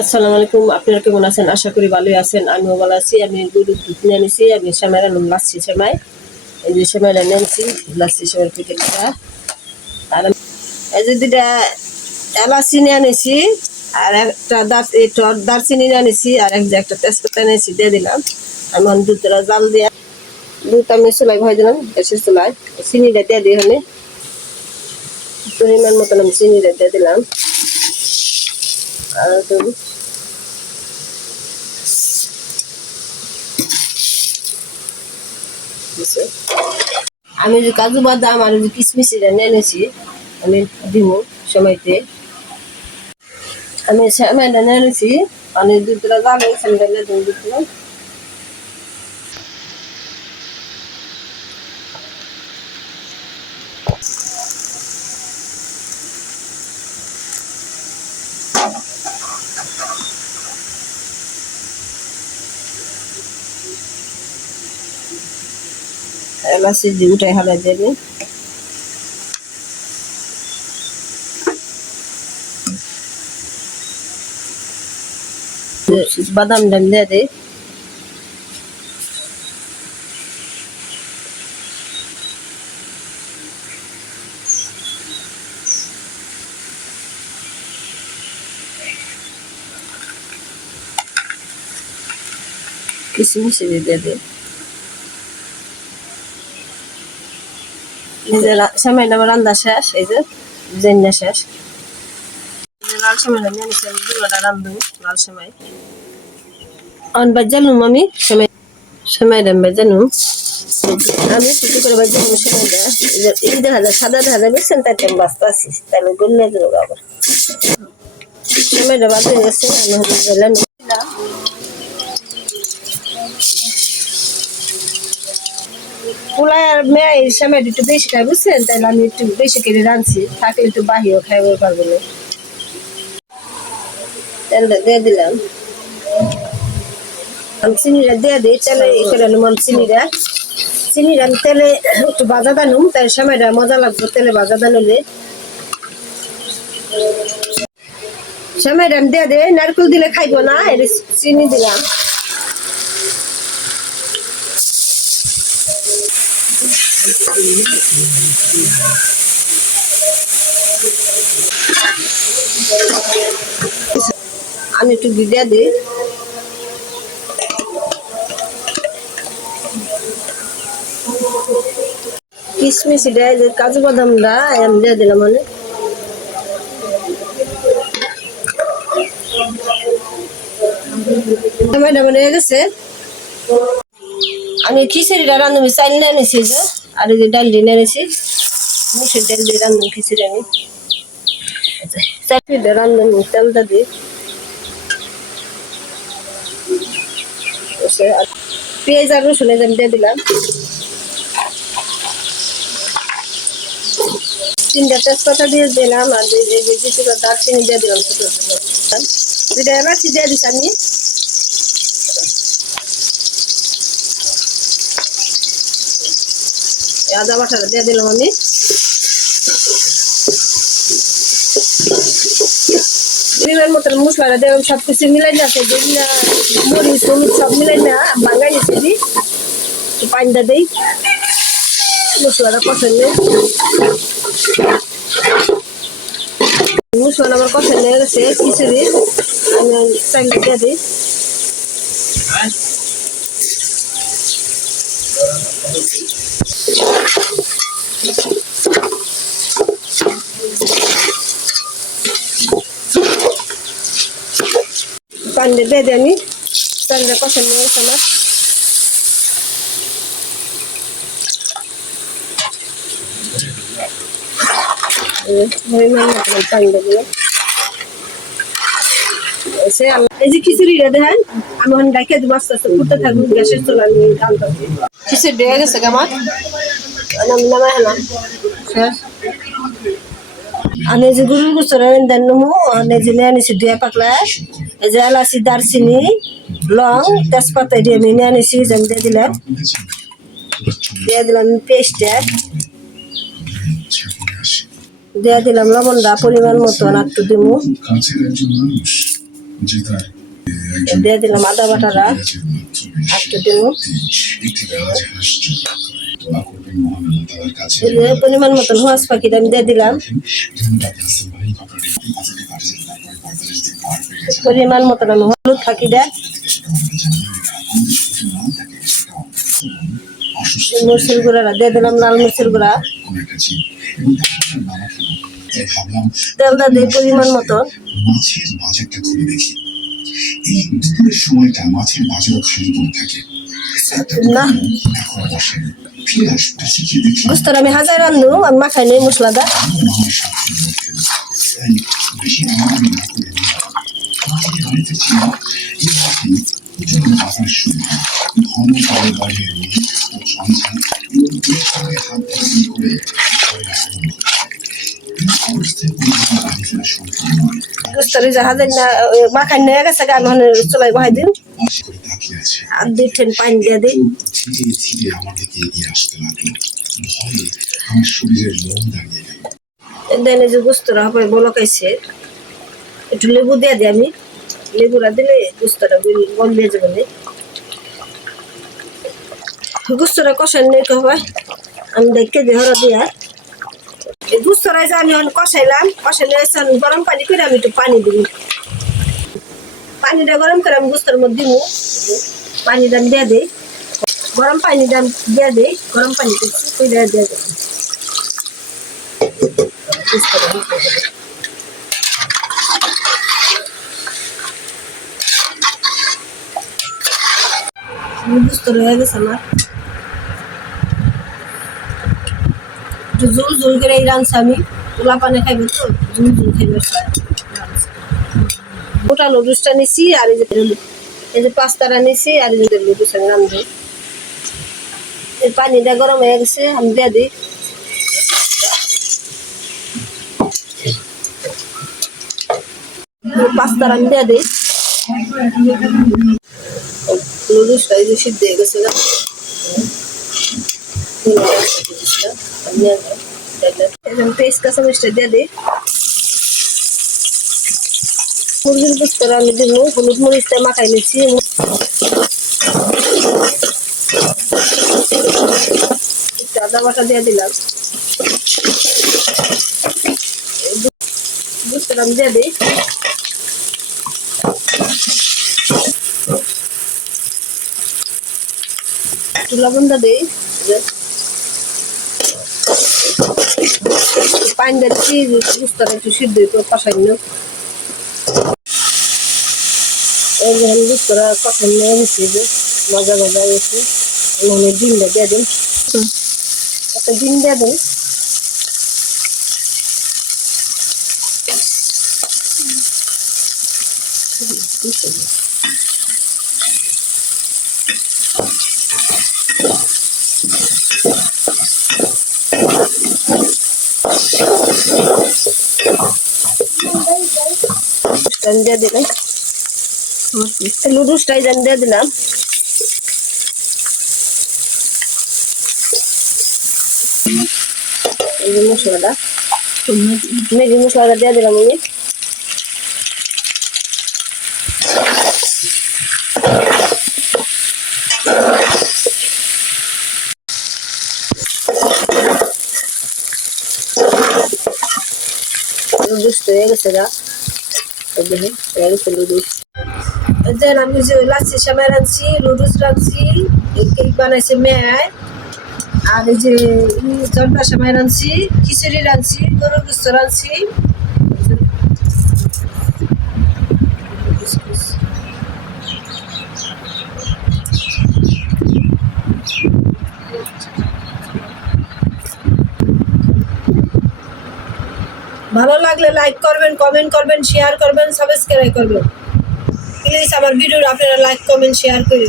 আসসালামু আলাইকুম, আপনারা কেমন আছেন? আশা করি ভালোই আছেন, আমিও ভালো আছি। আমি গরুর দুধ নিয়ে আমি সেমাই রান্নাম লাচ্ছি সেমাই এই যে সেমাইটা নিয়ে নিছি লাচ্ছি সেমাই প্যাকেটটা আর এই যে দুটা এলাচি নিয়ে নিছি আর একটা দার দারচিনি নিয়ে নিছি আর এক একটা তেজপাতা নিয়েছি দিয়ে দিলাম। আমি দুধটা জাল দিয়ে দুধ আমি চুলাই ভয় দিলাম গ্যাসের চুলাই চিনিটা দিয়ে দিই হলে পরিমাণ মতন আমি চিনিটা দিয়ে দিলাম। আর দিছে। আমি যে কাজু বাদাম আর যে কিশমিশ এটা নেনেছি আমি দিব সময়তে আমি সেমাইটা নেনেছি আমি দুধটা জানো সেমাইটা দুধ দিলাম এলাচি দিয়ে উঠাই হালাই দেবে। বাদাম ডাল দিয়ে দে। কিশমিশ দিয়ে দে এই যে সেমাইটা রান্না শেষ, এই যে জেন্না শেষ। লাল সেমাইটা আমি দুটা রান্ধু লাল সেমাই অন আমি, সেমাই সেমাইটা আমি বাজানুম আমি একটু করে সেমাইটা এই দেখা যায়, সাদা দেখা যায়, বুঝছেন? তাই আমি তাহলে গলে দেবো আবার সেমাইটা বাজে গেছে, আমি হলুদ আর মেয়ে এই সময় একটু বেশি খাই বুঝছেন? তাহলে আমি একটু বেশি করে রাঁধছি। থাকলে একটু বাহিও খাইতে পারব না। তেলটা দিয়ে দিলাম। আমি চিনিটা দিয়ে দিই, তেলে ই করে নিলাম আমি আমি তেলে একটু বাজা দানুম তাই সময়টা মজা লাগবে তেলে বাজা দানুলে সময়টা আমি দিয়ে দিই, নারকেল দিলে খাইবো না চিনি দিলাম। আমি একটু ঘি দিই। কিশমিশ দেয় যে কাজু বাদামটা আমি দিয়ে দিলাম মানে। হয়ে গেছে। আমি খিচুড়িটা রান্ধবি চাল নিয়ে নিছি যে। আর এই যে ডাল দিয়ে নিয়েছি মুসুর ডাল দিয়ে রান্ধব খিচুড়ি আমি চাকরিটা রান্ধব তেলটা দিই পেঁয়াজ আর রসুন আমি দিয়ে দিলাম তিনটা তেজপাতা দিয়ে দিলাম আর দারচিনি দিয়ে দিলাম ছোটো ছোটো দুটা এলাচি দিয়ে দিচ্ছি আমি আদা বাটাটা দিয়ে দিলাম আমি। পরিমাণ মতন মশলাটা দিলাম সব কিছু মিলাই না আছে যেগুলা মরিচ, হলুদ সব মিলাই না বাঙাই নিছি দি একটু পানিটা দিই। মশলাটা কষালে মশলা আমার কষালে গেছে, খিচুড়ি। আমি চাইলে দিয়ে দিই। পানিটা দিয়ে দিই আমি পানিটা কষালে গেছে আমার এই যে খিচুড়িটা দেখেন, আমি ডাইকে দিব আস্তে আস্তে। ফুটতে থাকব, গ্যাসের চুলা আমি খিচুড়ি দিয়ে গেছে আমার আমি যে গরুর গোসর দেন নমু আমি যে নিয়ে নিছি দুই পাকলা এই যে এলাচি, দারচিনি, লং, তেজপাতা দিয়ে আমি নিয়ে নিছি যে আমি দিয়ে দিলাম দিয়ে দিলাম পেস্টটা দিয়ে দিলাম লবণটা পরিমাণ মতো আর একটু দিমু। দিয়ে দিলাম আদা বাটারা একটু দেবো পরিমাণ মতন হোয়াস পাখিটা আমি দিয়ে দিলাম। পরিমাণ মতন আমি হলুদ পাখি দেয়। অসুস্থ মরচুর গুঁড়াটা দিয়ে দিলাম, লাল মরচুর গুঁড়া। দিয়ে পরিমাণ মতন। মাছের বাজারটা খুলে দেখি। এই দুপুরের সময়টা মাছের বাজারও খালি পড়ে থাকে। না। বুঝতে আমি হাজার রান্ধু আমি মাখাই নেই মশলাটা বেশি আমাকে না মাখাই নিয়ে গেছে গান চলাই বহাই দিন দুই। দিই গুস্তরা একটু লেবু দিয়ে দিই আমি। লেবুরা দিলে গুস্তরা গন্ধে যাবে গুস্তরা কষাই নেই হবে। আমি দেখে দিয়ে হরা দিয়া। এই গুস্তরাই যে কষাইলাম, কষাইলে গরম পানি করে আমি একটু পানি দিব। পানিটা গরম করে আমি গুস্তর মধ্যে দিব পানিটা আমি দিয়ে দিই। গরম পানিটা আমি দিয়ে দিই। গরম পানি করে দিয়ে দিয়ে দেবো গুস্তরা দিতে হবে। বুঝতে রয়ে গেছে আমার। একটু জুল জুল করে এই রাঁধছি আমি। পোলা পানে খাইবে তো, জুল জুল খাইবে গোটা লুডুসটা নিছি আর এই যে এই পাস্তাটা নিছি আর এই যে লুডুস আমি পানিটা গরম হয়ে গেছে, আমি দিয়ে দিই। পাস্তাটা আমি দিয়ে দিই। লুডুসটা এই যে সিদ্ধ হয়ে গেছে পেস্ট কাঁচামরিচটা দিয়ে দিই। মুরগির বুঝতে আমি দিব, হলুদ মরিচটা মাখাই নিচ্ছি আদা বাটা দিয়ে দিলাম। বুঝতে আমি দিয়ে দিই। একটু লবণটা দিই পানি দিচ্ছি, বুঝতে একটু সিদ্ধ একটু কষাই নিও এই যে আমি বুঝতে কষাই নিয়ে গেছি যে মজা মজা গেছে মানে ডিমটা দিয়ে দিন একটা ডিম দিয়ে দিন আমি লুডুসটাই আমি দিয়ে দিলাম। মশলাটা। ম্যাগি মশলাটা দিয়ে দিলাম আমি তো হয়ে গেছে গা। হয়ে গেছে লুডুস দেন আমি যে লাচ্ছি সামাই রাঁধছি লুডুস রাঁধছি কেক বানাইছে মেয়ায়। আর এই যে জলটা সামাই রাঁধছি, খিচুড়ি রাঁধছি, গরুর গুস্ত রাঁধছি। ভালো লাগলে লাইক করবেন কমেন্ট করবেন শেয়ার করবেন সাবস্ক্রাইব করবেন। প্লিজ আমার ভিডিওটা আপনারা লাইক কমেন্ট শেয়ার করে